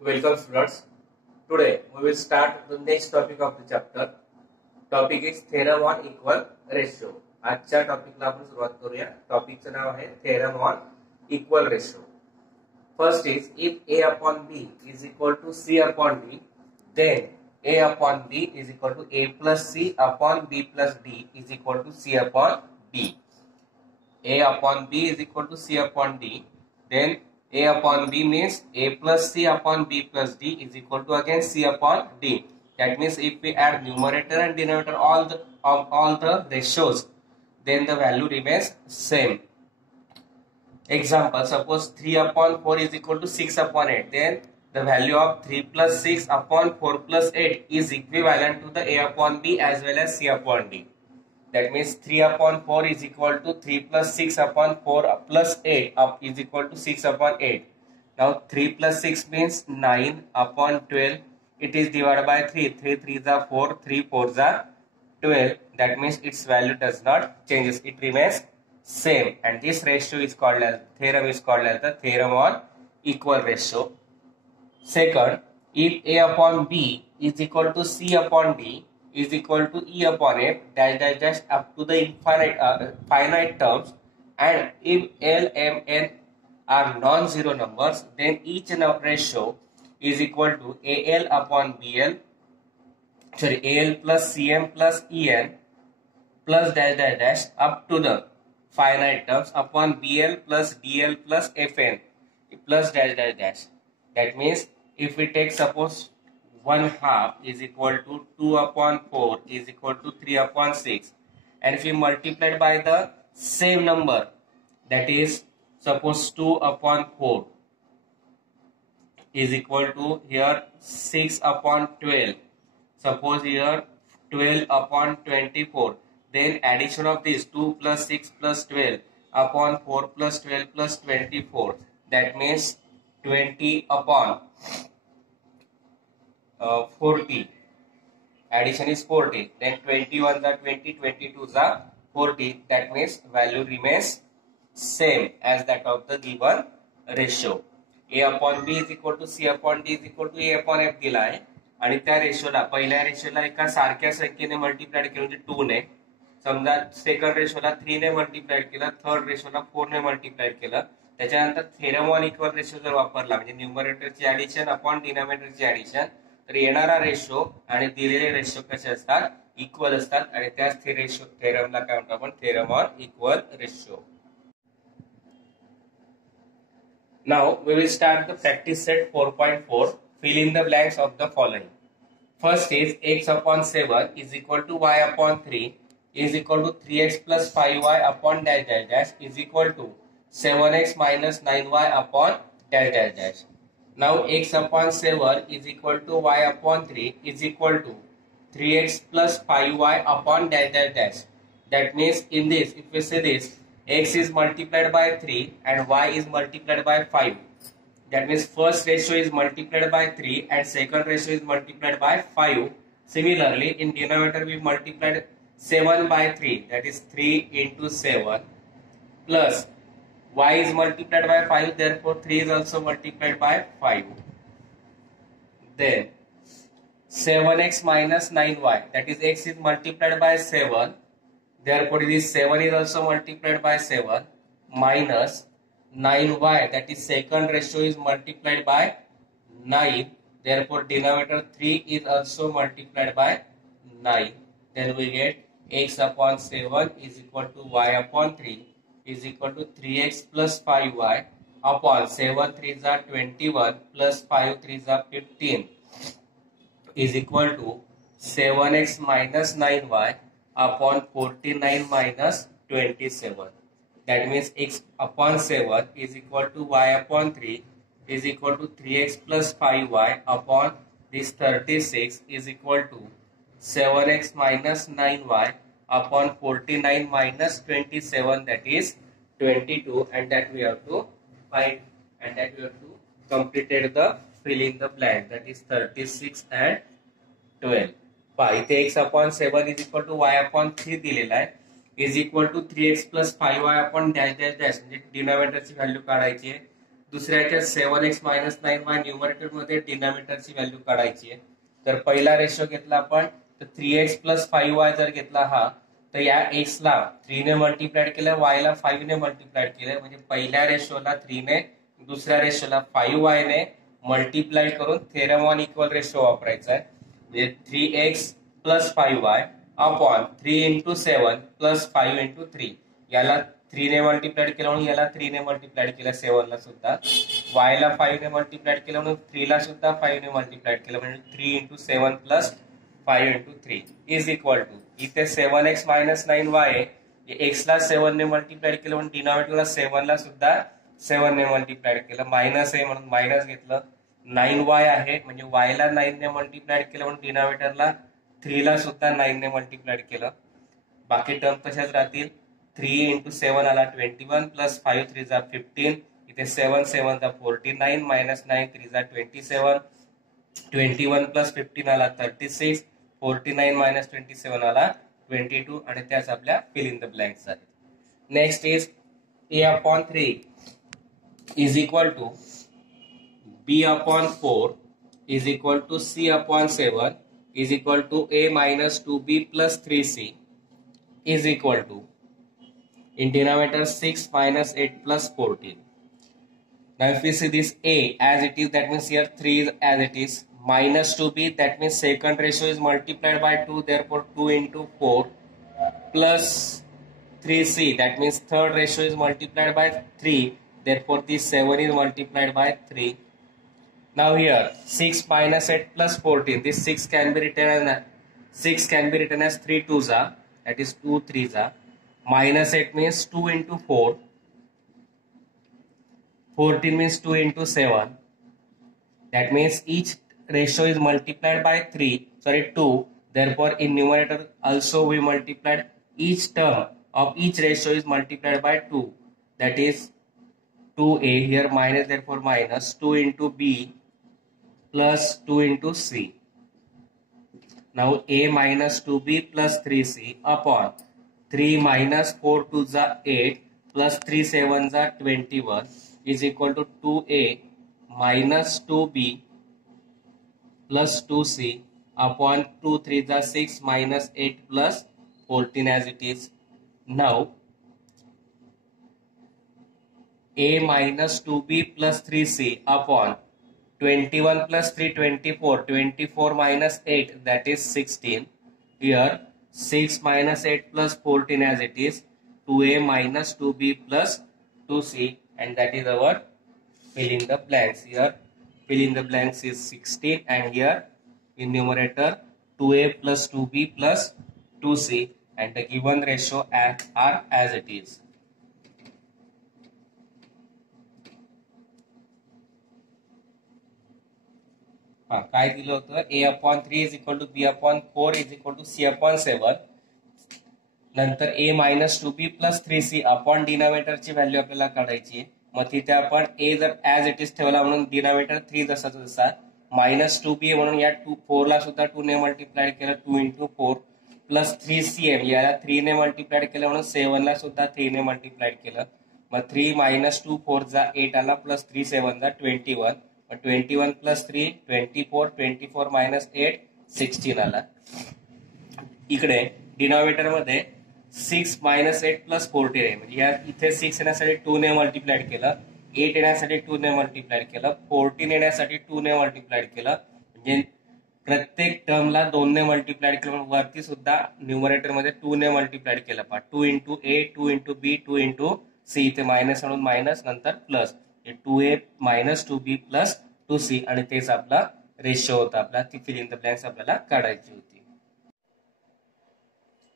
Welcome students. Today we will start the next topic of the chapter. Topic is theorem on equal ratio. आजच्या टॉपिकला आपण सुरुवात करूया. टॉपिकचं नाव आहे theorem on equal ratio. First is if a upon b is equal to c upon d, then a upon b is equal to a plus c upon b plus d is equal to c upon d. A upon b is equal to c upon d, then a upon b means a plus c upon b plus d is equal to again c upon d. That means if we add numerator and denominator all the ratios, then the value remains same. Example, suppose 3 upon 4 is equal to 6 upon 8, then the value of 3 plus 6 upon 4 plus 8 is equivalent to the a upon b as well as c upon d. That means 3 upon 4 is equal to 3 plus 6 upon 4 plus 8 is equal to 6 upon 8. Now 3 plus 6 means 9 upon 12. It is divided by 3. 3 3s are 4, 3 4s are 12. That means its value does not changes. It remains same. And this ratio is called as, theorem is called as the theorem on equal ratio. Second, if a upon b is equal to c upon d is equal to e upon f dash dash dash up to the infinite finite terms, and if L, M, N are non-zero numbers, then each ratio is equal to AL upon BL, AL plus CM plus EN plus dash dash dash up to the finite terms upon BL plus DL plus FN plus dash dash dash. That means if we take suppose 1/2 is equal to 2 upon 4 is equal to 3 upon 6, and if we multiply by the same number, that is suppose 2 upon 4 is equal to here 6 upon 12, suppose here 12 upon 24, then addition of this 2 plus 6 plus 12 upon 4 plus 12 plus 24, that means 20 upon 40. Addition is 40. Then 21 are 20, 22 are 40. That means value remains same as that of the given ratio. A upon b is equal to c upon d is equal to a upon f दिला आहे, आणि त्या रेशोला पहिल्या रेशोला एका सारख्या संख्येने multiplied केलं म्हणजे 2 ने, समजा सेकंड रेशोला 3 ने मल्टिप्लाइड केलं, थर्ड रेशोला 4 ने मल्टिप्लाइड केलं, त्याच्यानंतर थेरम ऑन इक्वल रेशो जर वापरला म्हणजे न्यूमरेटरची ऍडिशन अपॉन डिनॉमिनेटरची ऍडिशन, तर येणारा रेशो आणि दिलेले रेशो कसे असतात, इक्वल असतात, आणि त्याच थेरमला काय म्हणतो आपण, theorem on equal ratio. Now we will start the practice set 4.4. Fill in the blanks of the following. First is x upon 7 is equal to y upon 3 is equal to 3x plus 5y upon dash dash dash is equal to 7x minus 9y upon dash dash dash. Now x upon 7 is equal to y upon 3 is equal to 3x plus 5y upon dash dash dash. That means in this, if we say this, x is multiplied by 3 and y is multiplied by 5. That means first ratio is multiplied by 3 and second ratio is multiplied by 5. Similarly, in denominator we multiplied 7 by 3, that is 3 into 7, plus y is multiplied by 5, therefore 3 is also multiplied by 5. Then 7x minus 9y, that is x is multiplied by 7, therefore this 7 is also multiplied by 7, minus 9y, that is second ratio is multiplied by 9, therefore denominator 3 is also multiplied by 9. Then we get x upon 7 is equal to y upon 3 is equal to 3x plus 5y upon 7 3s are 21 plus 5 3s are 15 is equal to 7x minus 9y upon 49 minus 27. That means x upon 7 is equal to y upon 3 is equal to 3x plus 5y upon this 36 is equal to 7x minus 9y upon 49 minus 27, that is 22, and that we have to find, and that we have to completed the fill in the blank, that is 36 and 12. इथे x upon 7 is equal to y upon 3 दिलेला आहे, is equal to 3x plus 5y upon dash dash dash, म्हणजे डिनॉमिनेटरची value काढायची आहे, दुसऱ्याच्या 7x minus 9y numerator मध्ये डिनॉमिनेटरची value काढायची आहे. तर पहिला रेशो घेतला आपण तर 3x प्लस 5y जर घेतला हा तर या x ला 3 ने मल्टिप्लाइड केलं, y ला 5 ने मल्टिप्लाइड केलं, म्हणजे पहिल्या रेशोला 3 ने दुसऱ्या रेशोला 5y ने मल्टिप्लाय करून थेरम ऑन इक्वल रेशो वापरायचा आहे. म्हणजे 3x plus 5y upon 3 into 7 plus 5 into 3. याला 3 ने मल्टिप्लाइड केलं म्हणून याला 3 ने मल्टिप्लाइड केलं 7 ला सुद्धा, y ला 5 ने मल्टिप्लाइड केलं म्हणून 3 ला सुद्धा 5 ने मल्टिप्लाइड केलं, म्हणजे 3 into 7 plus 5 into 3 is equal to इथे 7x मायनस 9y x ला 7 ने मल्टिप्लाइड केलं म्हणून डिनॉमिनेटरला 7 ला सुद्धा 7 ने मल्टिप्लाइड केलं, मायनस आहे म्हणून मायनस घेतलं. 9y आहे म्हणजे y ला 9 ने मल्टिप्लाइड केलं म्हणून डिनॉमिनेटरला 3 ला सुद्धा 9 ने मल्टिप्लाइड केलं. बाकी टर्म तशाच राहतील. 3 इंटू 7 आला 21 प्लस 5 3 जा 15, इथे 7 7 जा 49 मायनस 9 3 जा 27, 21 प्लस 15 आला 36, 49 मायनस 27 आला 22 आणि त्याच आपल्या फिल इन द ब्लँक्स आहेत. Next is a upon 3 is equal to b upon 4 is equal to c upon 7 is equal to a minus 2b plus 3c is equal to in denominator 6 minus 8 plus 14. Now if we see this a as it is, that means here 3 is as it is, minus 2b, that means second ratio is multiplied by 2, therefore 2 into 4 plus 3c, that means third ratio is multiplied by 3, therefore this 7 is multiplied by 3. Now here 6 minus 8 plus 14, this 6 can be written as 3 2s are, that is 2 3s are, minus 8 means 2 into 4, 14 means 2 into 7, that means each ratio is multiplied by 2, therefore in numerator also we multiplied each term of each ratio is multiplied by 2, that is 2a, here minus, therefore minus 2 into b plus 2 into c. Now a minus 2b plus 3c upon 3 minus 4 2s are 8 plus 3 7s are 21 is equal to 2a minus 2b plus 2c upon 2 3s are 6 minus 8 plus 14 as it is. Now a minus 2b plus 3c upon 21 plus 3 24, 24 minus 8 that is 16, here 6 minus 8 plus 14 as it is, 2a minus 2b plus 2c, and that is our fill in the blanks. Here fill in the blanks is 16 and here in numerator 2a plus 2b plus 2c, and the given ratio are as it is. काय दिलं होतं, a upon 3 is equal to b upon 4 is equal to c upon 7, नंतर a minus 2b plus 3c upon denominator ची value आपल्याला काढायची. मग तिथे आपण a जर ऍज इट इज ठेवला म्हणून डिनॉमिनेटर 3 जसा जसा, मायनस 2b म्हणून या 4 ला सुद्धा 2 ने मल्टिप्लाइड केलं 2 इंटू 4 प्लस 3cm, याला 3 ने मल्टिप्लाइड केलं म्हणून 7 ला सुद्धा 3 ने मल्टिप्लाइड केलं. मग 3 मायनस 2 4 जा 8 आला प्लस 3 7 जा 21, 21 प्लस 3 24, 24 मायनस 8 16 आला. इकडे डिनॉमिनेटर मध्ये 6 मायनस 8 प्लस 14 आहे, म्हणजे या इथे 6 येण्यासाठी 2 ने मल्टिप्लाइड केलं, 8 येण्यासाठी 2 ने मल्टिप्लाइड केलं, 14 येण्यासाठी 2 ने मल्टिप्लाइड केलं, म्हणजे प्रत्येक टर्मला 2 ने मल्टिप्लाइड केलं. वरती सुद्धा न्यूमरेटर मध्ये 2 ने मल्टिप्लाइड केलं. 2 इंटू ए, 2 इंटू बी, 2 इंटू सी, इथे मायनस म्हणून मायनस, नंतर plus 2a minus 2b plus 2c, आणि तेच आपला रेशो होता. आपला ती फिल इन द ब्लँक्स आपल्याला काढायची होती.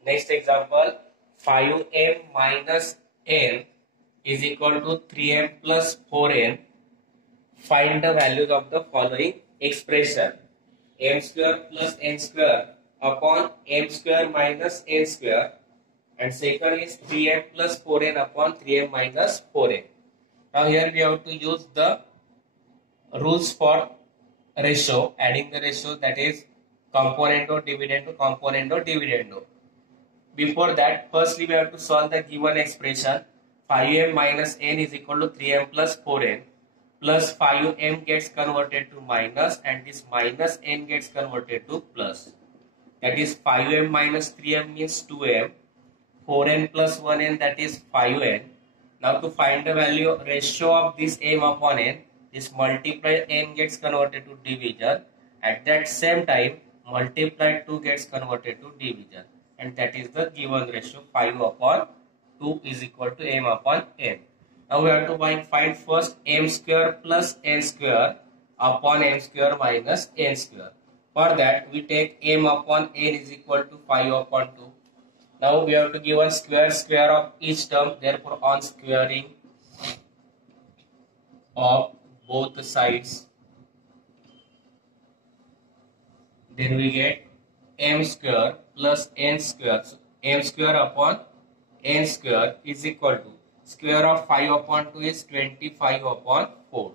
Next example, 5m minus n is equal to 3m plus 4n. Find the values of the following expression: m square plus n square upon m square minus n square, and second is 3m plus 4n upon 3m minus 4n. Now here we have to use the rules for ratio, adding the ratio, that is componendo, dividendo, componendo, dividendo. Before that, firstly we have to solve the given expression 5m minus n is equal to 3m plus 4n. plus 5m gets converted to minus, and this minus n gets converted to plus. That is 5m minus 3m means 2m, 4n plus 1n, that is 5n. Now to find the value ratio of this m upon n, this multiplied n gets converted to divisor. At that same time, multiplied 2 gets converted to divisor, and that is the given ratio. 5 upon 2 is equal to m upon n. Now we have to find first m square plus n square upon m square minus n square. For that we take m upon n is equal to 5 upon 2. Now we have to give a square of each term, therefore on squaring of both sides, then we get m square plus n square. So m square upon n square is equal to square of 5 upon 2 is 25 upon 4.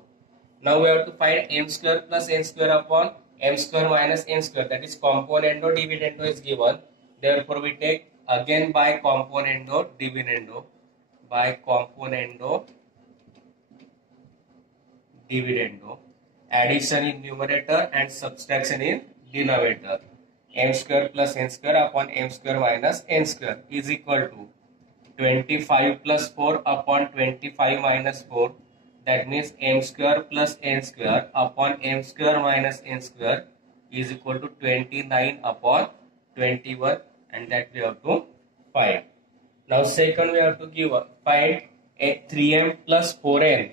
Now we have to find m square plus n square upon m square minus n square, that is componendo dividendo is given. Therefore we take again by componendo dividendo, by componendo dividendo, addition in numerator and subtraction in denominator. M square plus n square upon m square minus n square is equal to 25 plus 4 upon 25 minus 4. That means m square plus n square upon m square minus n square is equal to 29 upon 21, and that we have to find. Now second we have to find a 3m plus 4n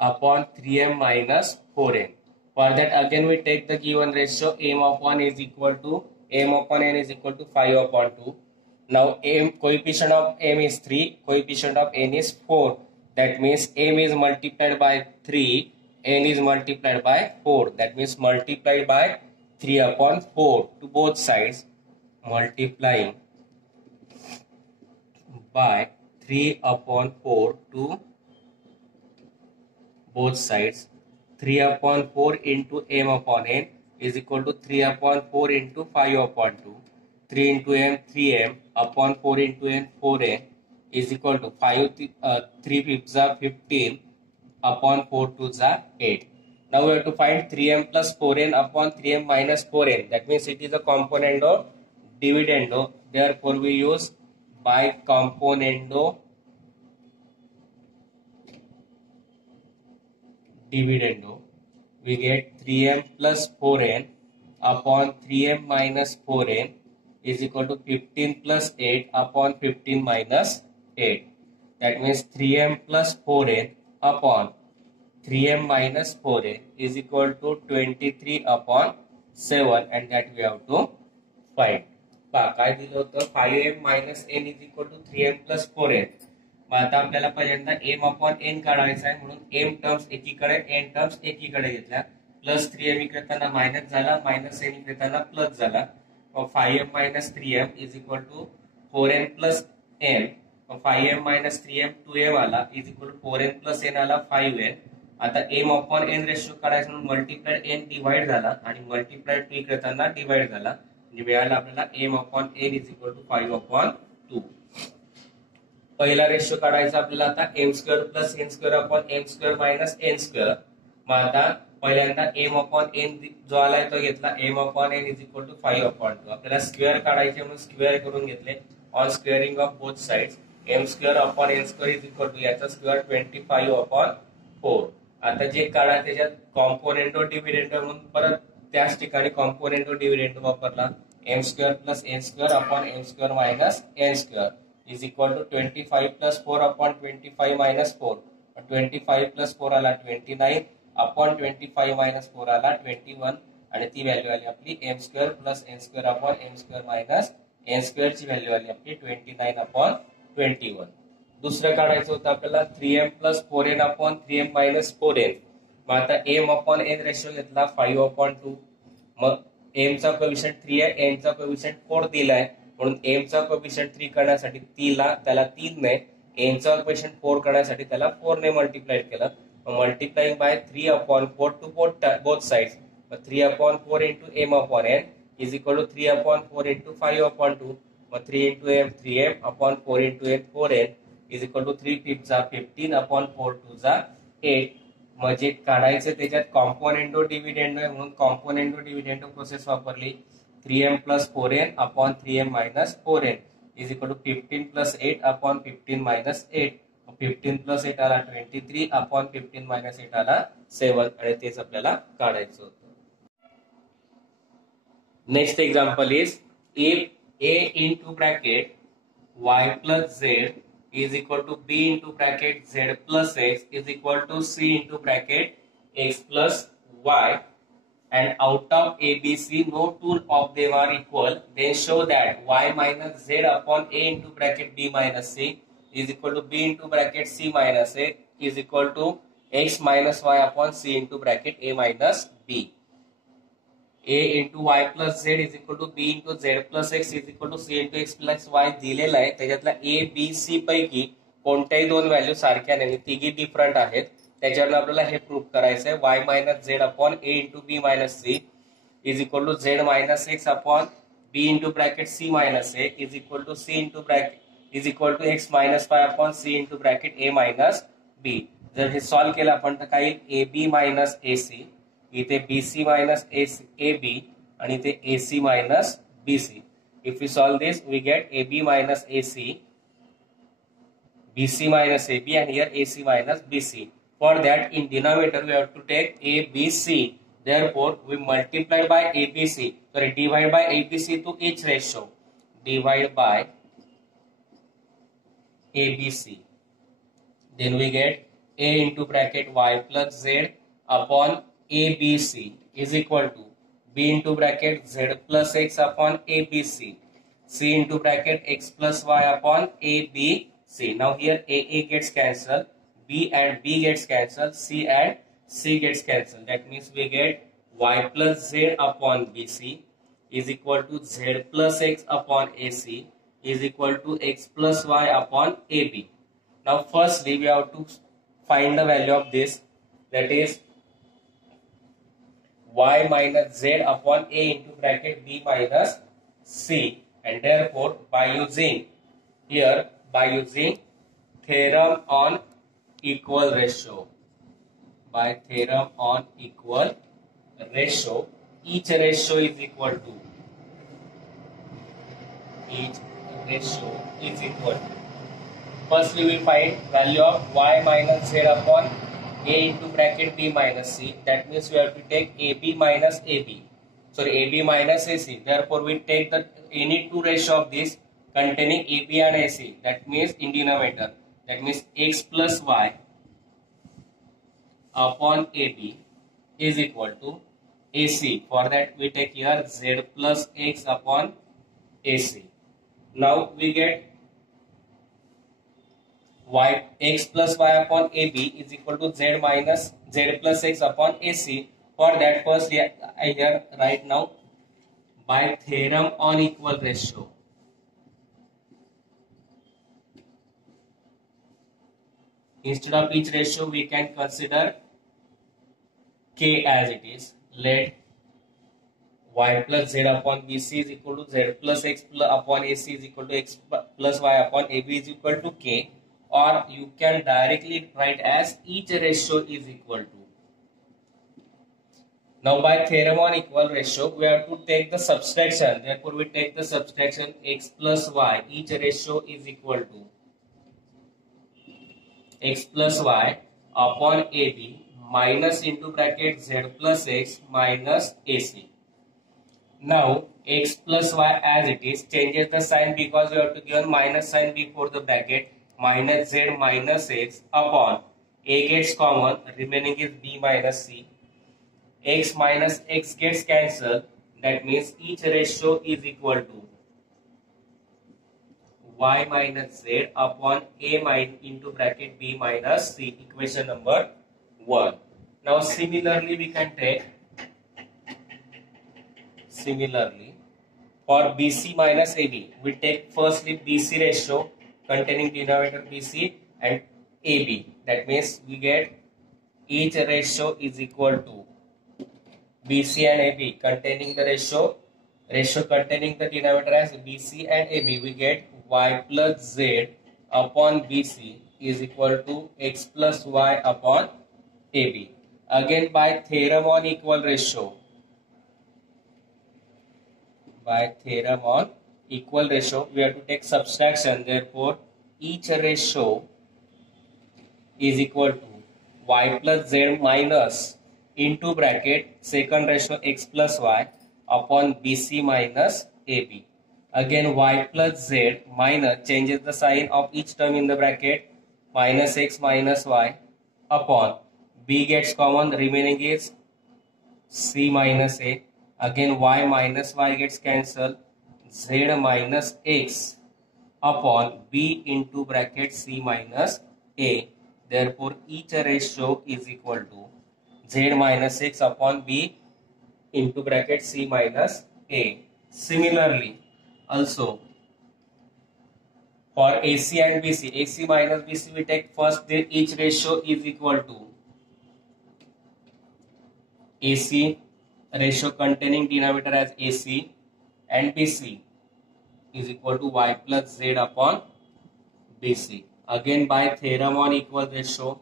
upon 3m minus 4n. For that again we take the given ratio m upon n is equal to 5 upon 2. Now coefficient of m is 3, coefficient of n is 4. That means m is multiplied by 3, n is multiplied by 4. That means multiplied by 3 upon 4 to both sides. Multiplying by 3 upon 4 to both sides. 3 upon 4 into m upon n is equal to 3 upon 4 into 5 upon 2. 3 into m, 3m upon 4 into n, 4n is equal to 3 fifths are 15 upon 4 twos are 8. Now we have to find 3m plus 4n upon 3m minus 4n. That means it is a componendo dividendo. Therefore we use by componendo dividendo. We get 3m plus 4n upon 3m minus 4n is equal to 15 plus 8 upon 15 minus 8. That means 3m plus 4n upon 3m minus 4n is equal to 23 upon 7, and that we have to find. काय दिलं होतं 5m minus n is equal to 3m plus 4n. मग आता आपल्याला पहिल्यांदा m upon n काढायचा आहे, म्हणून m terms एकीकडे n टर्म्स एकीकडे घेतल्या. प्लस 3m इकडे येताना मायनस झाला, मायनस n इकडे येताना प्लस झाला. 5m minus 3m is equal to 4n plus n. 5m minus 3m 2m आला is equal to 4n plus n आला 5n. आता m upon n रेशो काढायचा म्हणून मल्टिप्लाइड n डिवाइड झाला आणि मल्टिप्लाइड 2 इकडे येताना डिवाइड झाला, म्हणजे मिळाला आपल्याला m upon n is equal to 5 upon 2. पहिला रेशो काढायचा आपल्याला आता m square plus n square upon m square minus n square. मग आता पहिल्यांदा m upon n जो आलाय तो घेतला, m upon n is equal to 5 upon 2. आपल्याला स्क्वेअर काढायचे म्हणून स्क्वेअर करून घेतले. On squaring of both sides m square upon n square is equal to याचा स्क्वेअर 25 upon 4. आता जे काढा त्याच्यात कॉम्पोनेंटो डिव्हिडेंडो म्हणून परत त्याच ठिकाणी कॉम्पोनेंटो डिव्हिडेंडो वापरला. m square plus n square upon m square minus n square is equal to 25 plus 4 upon 25 minus 4. 25 plus 4 आला 29 upon 25 minus 4 आला 21, आणि ती व्हॅल्यू आली आपली m square plus n square upon m square minus n square ची value आली आपली 29 upon 21. दुसरं काढायचं होतं आपल्याला 3m plus 4n upon 3m minus 4n. मग आता m upon n रेशो घेतला 5 upon 2. मग m चा कोएफिशिएंट 3 आहे, n चा कोएफिशिएंट 4 दिलाय, म्हणून m चा कोएफिशिएंट 3 करण्यासाठी त्याला 3 ने, n चा कोएफिशिएंट 4 करण्यासाठी त्याला 4 ने मल्टिप्लाय केलं. Multiplying by 3 upon 4 to both sides. 3 upon 4 into m upon n is equal to 3 upon 4 into 5 upon 2. 3 into m 3m upon 4 into n 4n is equal to 3 5 15 upon 4 2 8. म्हणजे काढायचं त्याच्यात कॉम्पोनेंटो डिव्हिडेंडो आहे म्हणून कॉम्पोनेंटो डिव्हिडेंडो प्रोसेस वापरली. 3m plus 4n upon 3m minus 4n is equal to 15 plus 8 upon 15 minus 8. 15 plus 8 आला 23 upon 15 minus 8 आला 7 आणि तेच आपल्याला काढायचं होतं. Next example is if a into bracket y plus z is equal to b into bracket z plus x is equal to c into bracket x plus y, and out of ABC no two of them are equal, then show that y minus z upon a into bracket b minus c is equal to b into bracket c minus a is equal to x minus y upon c into bracket a minus b. a into y plus z is equal to b into z plus x is equal to c into x plus y दिलेला आहे. त्याच्यातला a b c पैकी कोणत्याही दोन value सारख्या नाही, तिघी different आहेत. त्याच्यावर आपल्याला हे प्रूव्ह करायचं आहे. y minus z upon a into b minus c is equal to z minus x upon b into bracket c minus a is equal to c into bracket is equal to x minus phi upon c into bracket a minus b. जर हे solve केलं आपण तर काय येईल ab minus ac, इथे bc minus ab आणि इथे ac minus bc. If we solve this we get ab minus ac, bc minus ab, and here ac minus bc. For that, in denominator we have to take abc. Therefore, we multiply by abc. Sorry, divide by abc to each ratio. Divide by abc. Then we get a into bracket y plus z upon abc is equal to b into bracket z plus x upon abc, c into bracket x plus y upon abc. Now here a gets cancelled, b and b gets cancelled, c and c gets cancelled. That means we get y plus z upon bc is equal to z plus x upon ac is equal to x plus y upon ab. Now firstly we have to find the value of this, that is y minus z upon a into bracket b minus c, and therefore by using theorem on equal ratio, each ratio is equal to firstly we find value of y minus z upon a into bracket b minus c. That means we have to take ab minus ac. Therefore we take the any two ratio of this containing ab and ac, that means in denominator, that means x plus y upon ab is equal to ac. For that we take here z plus x upon ac. Now we get x plus y upon ab is equal to z plus x upon ac. For that first I here write now by theorem on equal ratio. Instead of each ratio, we can consider k as it is. Let y plus z upon bc is equal to z plus x upon ac is equal to x plus y upon ab is equal to k, or you can directly write as each ratio is equal to. Now by theorem on equal ratio, we have to take the subtraction. Therefore, we take the subtraction x plus y. Each ratio is equal to x plus y upon ab minus into bracket z plus x minus ac. Now x plus y as it is changes the sign because we have to give minus sign before the bracket. Minus z minus x upon a gets common, remaining is b minus c. X minus x gets cancelled, that means each ratio is equal to y minus z upon a into bracket b minus c, equation number 1. Now similarly we can take for bc minus ab, we take firstly bc ratio containing denominator bc and ab. That means we get each ratio is equal to bc and ab containing the ratio containing the denominator as bc and ab. We get y plus z upon BC is equal to x plus y upon AB. Again, by theorem on equal ratio, we have to take subtraction. Therefore, each ratio is equal to y plus z minus into bracket second ratio x plus y upon BC minus AB. Again, y plus z minus, changes the sign of each term in the bracket, minus x minus y upon B gets common, remaining is C minus A. Again, y minus y gets cancelled, z minus x upon B into bracket C minus A. Therefore, each ratio is equal to z minus x upon B into bracket C minus A. Similarly, also for AC and BC, AC minus BC, we take first, each ratio is equal to AC ratio containing denominator as AC and BC is equal to y plus z upon BC. Again, by theorem on equal ratio,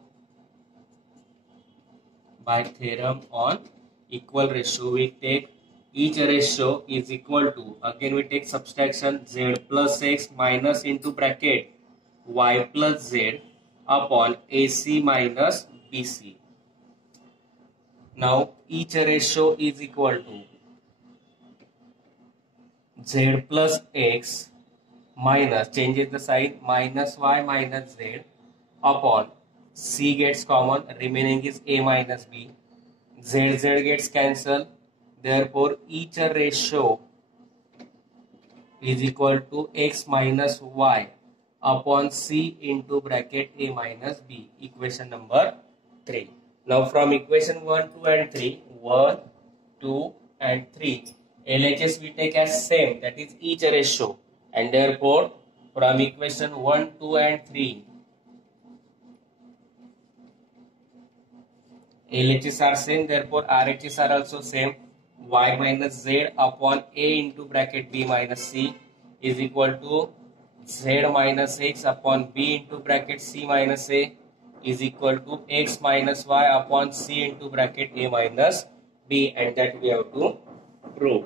we take each ratio is equal to, again we take subtraction, z plus x minus into bracket y plus z upon AC minus BC. Now each ratio is equal to z plus x minus, changes the sign, minus y minus z upon C gets common, remaining is A minus B. Z gets cancelled. Therefore, each ratio is equal to x minus y upon C into bracket A minus B. Equation number 3. Now from equation 1, 2 and 3, 1, 2 and 3, LHS we take as same, that is each ratio. And therefore, from equation 1, 2 and 3, LHS are same, therefore RHS are also same. Y minus z upon A into bracket B minus C is equal to z minus x upon B into bracket C minus A is equal to x minus y upon C into bracket A minus B, and that we have to prove.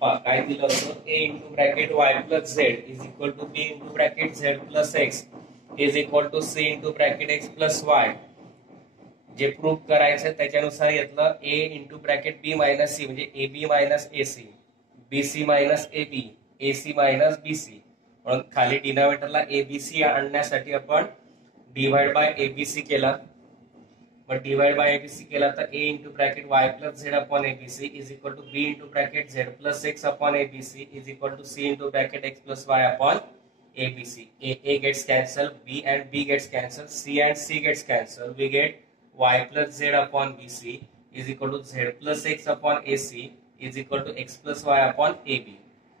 काय दिलं होतं, A into bracket y plus z is equal to B into bracket z plus x is equal to C into bracket x plus y. J proof करायचं त्याच्यानुसार घेतलं A into bracket B minus C म्हणजे AB minus AC, BC minus AB, AC minus BC. म्हणून खाली डिनॉमिनेटरला ABC आणण्यासाठी आपण divide by ABC केला. मग divide by ABC केला तर A into bracket y plus z upon ABC is equal to B into bracket z plus x upon ABC is equal to C into bracket x plus y upon ABC. A gets cancelled, B and B gets cancelled, C and C gets cancelled. We get y plus z upon BC is equal to z plus x upon AC is equal to x plus y upon AB.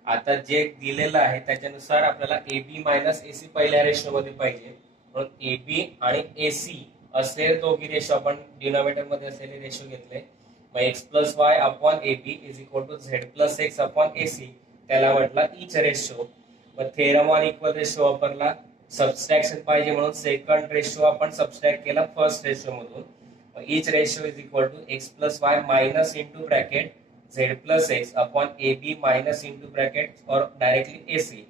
आता जे दिलेलं आहे त्याच्यानुसार आपल्याला AB minus AC पहिल्या ratio मध्ये पाहिजे, म्हणून AB आणि AC असे दोघी रेशो आपण डिनॉमिनेटर मध्ये असलेले रेशो घेतले. मग x plus y upon AB is equal to z plus x upon AC, त्याला म्हटला इच रेशो. मग थेरम ऑन इक्वल रेशो वापरला, सबस्ट्रॅक्शन पाहिजे म्हणून सेकंड रेशो आपण सबस्ट्रॅक्ट केला फर्स्ट रेशो मधून. Each ratio is equal to x plus Y minus into bracket z plus x upon AB minus into bracket और directly AC.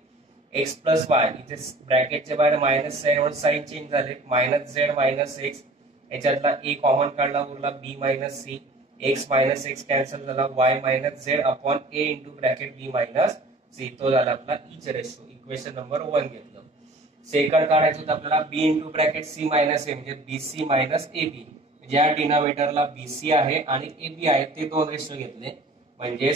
X plus y इथे ब्रॅकेटच्या बाहेर मायनस साइन म्हणून sign change झाले, minus Z minus x, याच्यातला A common काढला Urla B minus C, x minus x cancel झाला, y minus z upon A into bracket B minus C. तो झाला आपला इच रेशो. इक्वेशन नंबर 1 घेतलं. Second काढायचं होतं आपल्याला B into bracket C minus A म्हणजे BC मायनस AB. ज्या डिनॉमिनेटरला BC आहे आणि AB आहे ते दोन रेशो घेतले, म्हणजे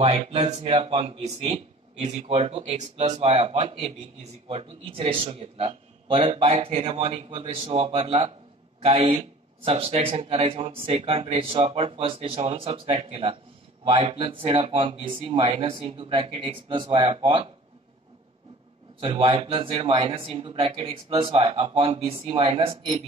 y plus Z upon BC is equal to x plus Y upon AB is equal to each ratio घेतला. परत by theorem on equal ratio वापरला, काही सबस्ट्रॅक्शन करायचे म्हणून सेकंड रेशो आपण फर्स्ट रेशो म्हणून सबस्ट्रॅक्ट केला. y plus Z upon BC minus into bracket X plus Y upon y plus Z minus into bracket X plus Y upon BC minus AB.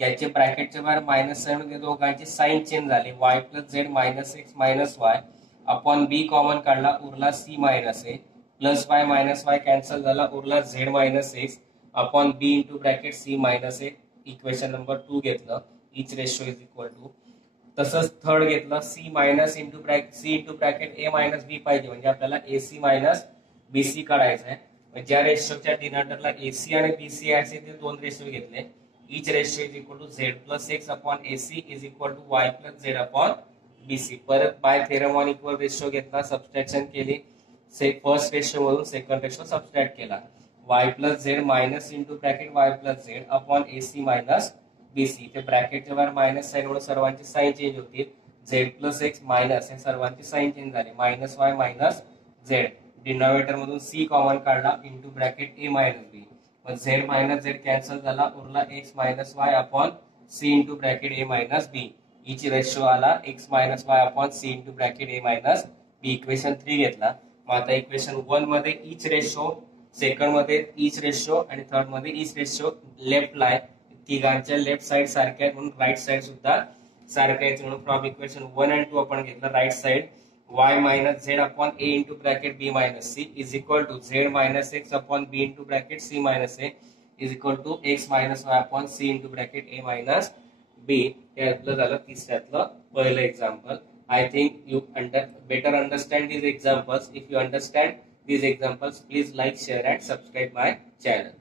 याचे ब्रॅकेटच्या बाहेर minus sign होते, दोघांचे sign change झाले. y plus Z minus X minus वाय upon B common काढला उरला C minus A. Plus Y minus Y cancel झाला, उरला Z minus x upon B into bracket C minus A. Equation number 2 घेतलं, each ratio is equal to. तसंच third घेतलं C minus into bracket ए minus B पाहिजे, म्हणजे आपल्याला AC minus BC काढायचं आहे. ज्या रेशोच्या डिनॉमिनेटरला एसी आणि बीसी असे ते दोन रेशो घेतले. Each ratio is equal to Z plus x upon AC is equal to Y plus Z upon BC. परत by theorem on equal ratio घेतला, सबस्ट्रॅक्शन केली, फर्स्ट रेशो मधून सेकंड रेशो सबस्ट्रॅक्ट केला. Y plus Z minus into bracket Y plus Z upon AC minus BC. ते ब्रॅकेटच्या बाहेर minus sign मुळे सर्वांची साईन चेंज होतील. झेड प्लस एक्स मायनस हे सर्वांची साईन चेंज झाली, minus y minus z. Denominator मधून सी कॉमन काढला इंटू ब्रॅकेट ए मायनस बी. मग झेड मायनस झेड कॅन्सल झाला, उरला एक्स मायनस वाय अपॉन सी इंटू ब्रॅकेट ए मायनस बी. इच रेशो आला x minus वाय upon c into bracket ए minus b. Equation 3 घेतला. मग आता equation 1 मध्ये इच रेशो, सेकंड मध्ये each ratio आणि थर्ड मध्ये इच रेशो लेफ्ट ला आहे. तिघांच्या लेफ्ट साइड सारख्या आहेत म्हणून राईट साइड सुद्धा सारख्या आहेत, म्हणून फ्रॉम इक्वेशन 1 and 2 आपण घेतलं right side. y minus z upon a into bracket b minus c is equal to z minus x upon B into bracket C minus a is equal to x minus Y upon c into bracket A minus b. यातलं झालं तिसऱ्यातलं पहिलं example. I think you better understand these examples. If you understand these examples, please like, share and subscribe my channel.